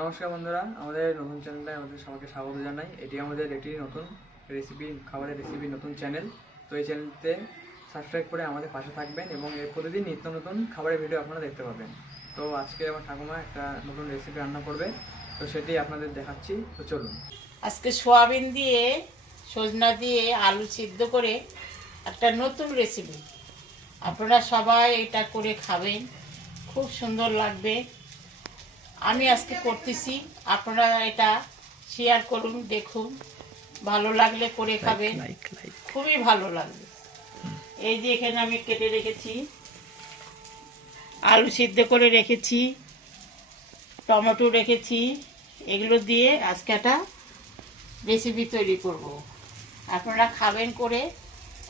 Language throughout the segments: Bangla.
নমস্কার বন্ধুরা, আমাদের নতুন চ্যানেলে আমাদের সবাইকে স্বাগত জানাই। এটি আমাদের একটি নতুন খাবারের রেসিপি নতুন চ্যানেল। তো এই চ্যানেলতে সাবস্ক্রাইব করে আমাদের পাশে থাকবেন এবং এর প্রতিদিন নিত্য নতুন খাবারের ভিডিও আপনারা দেখতে পাবেন। তো আজকে আমার ঠাকুমা একটা নতুন রেসিপি রান্না করবে, তো সেটি আপনাদের দেখাচ্ছি। তো চলুন। আজকে সোয়াবিন দিয়ে সজনা দিয়ে আলু সিদ্ধ করে একটা নতুন রেসিপি। আপনারা সবাই এটা করে খাবেন, খুব সুন্দর লাগবে। আমি আজকে করতেছি, আপনারা এটা শেয়ার করুন, দেখুন, ভালো লাগলে করে খাবেন, খুবই ভালো লাগবে। এই যে এখানে আমি কেটে রেখেছি, আলু সিদ্ধ করে রেখেছি, টমেটো রেখেছি, এগুলো দিয়ে আজকে একটা রেসিপি তৈরি করব। আপনারা খাবেন করে,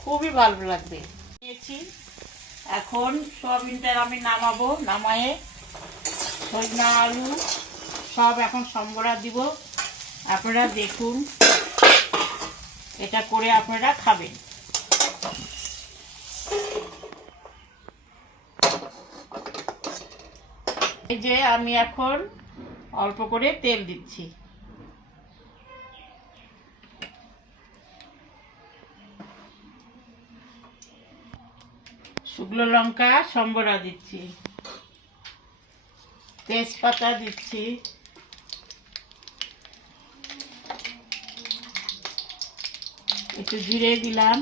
খুবই ভালো লাগবে। নিয়েছি, এখন সোয়াবিনটা আমি নামাবো, নামায়ে সজনা আলু সব এখন সম্বরা দিব। আপনারা দেখুন, এটা করে আপনারা খাবেন। এই যে আমি এখন অল্প করে তেল দিচ্ছি, শুকনো লঙ্কা সম্বরা দিচ্ছি, তেজপাতা দিচ্ছি, একটু জিরে দিলাম,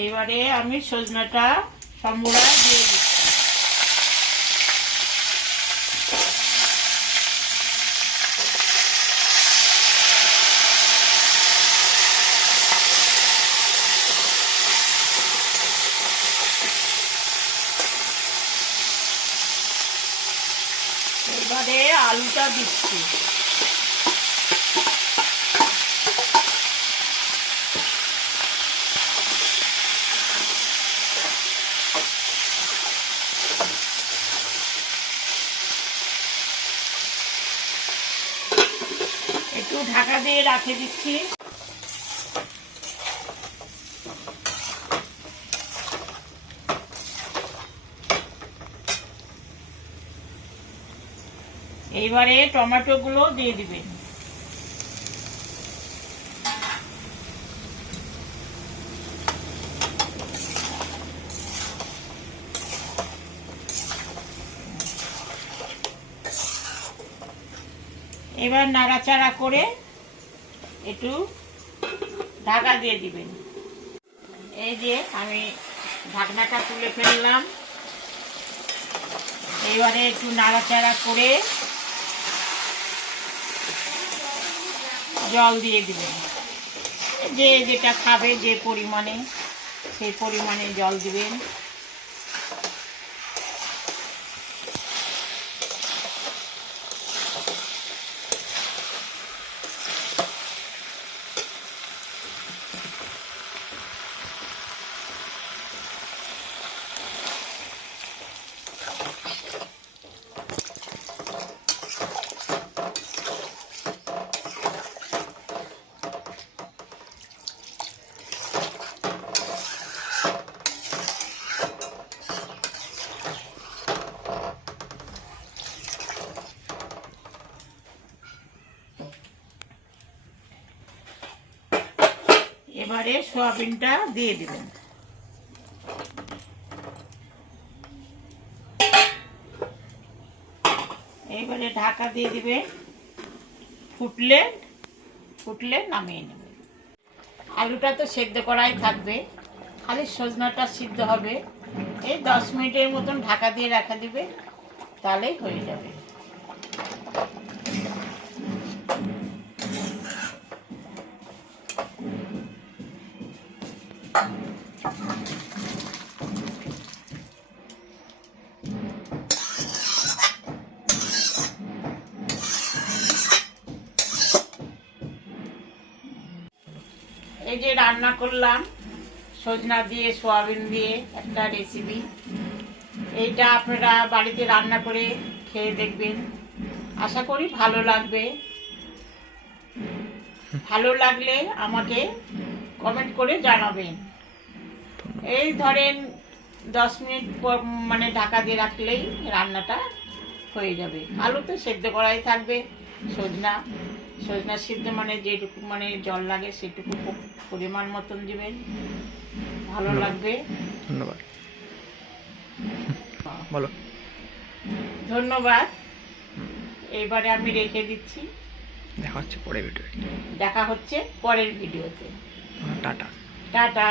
এইবারে আমি সজনাটা সম্বরা দিয়ে দিচ্ছি। এবারে আলুটা দিচ্ছি, একটু ঢাকা দিয়ে রেখে দিচ্ছি। এইবারে টমেটো গুলো দিয়ে দিবেন। এবার নাড়াচাড়া করে একটু ঢাকা দিয়ে দিবেন। এই যে আমি ঢাকনাটা তুলে ফেললাম। এবারে একটু নাড়াচাড়া করে জল দিয়ে দিবেন। যে যেটা খাবে, যে পরিমাণে, সেই পরিমাণে জল দিবেন। এবারে সয়াবিনটা দিয়ে দিবেন। এবারে ঢাকা দিয়ে দিবে, ফুটলে নামিয়ে নেবে। আলুটা তো সেদ্ধ করাই থাকবে, খালি সজনাটা সিদ্ধ হবে। এই 10 মিনিটের মতন ঢাকা দিয়ে রাখা দিবে, তাহলেই হয়ে যাবে। এই যে রান্না করলাম সজনা দিয়ে সোয়াবিন দিয়ে একটা রেসিপি। এইটা আপনারা বাড়িতে রান্না করে খেয়ে দেখবেন, আশা করি ভালো লাগবে। ভালো লাগলে আমাকে কমেন্ট করে জানাবেন। এই ধরেন 10 মিনিট মানে ঢাকা দিয়ে রাখলেই রান্নাটা হয়ে যাবে। আলু তো সেদ্ধ করাই থাকবে, সজনা সিদ্ধ মানে যেটুকু মানে জল লাগে সেটুকু পরিমাণ মতন দিবেন, ভালো লাগবে। ধন্যবাদ। বলো। ধন্যবাদ। এবারে আমি রেখে দিচ্ছি। দেখা হচ্ছে পরের ভিডিওতে। দেখা হচ্ছে পরের ভিডিওতে। টাটা। টাটা।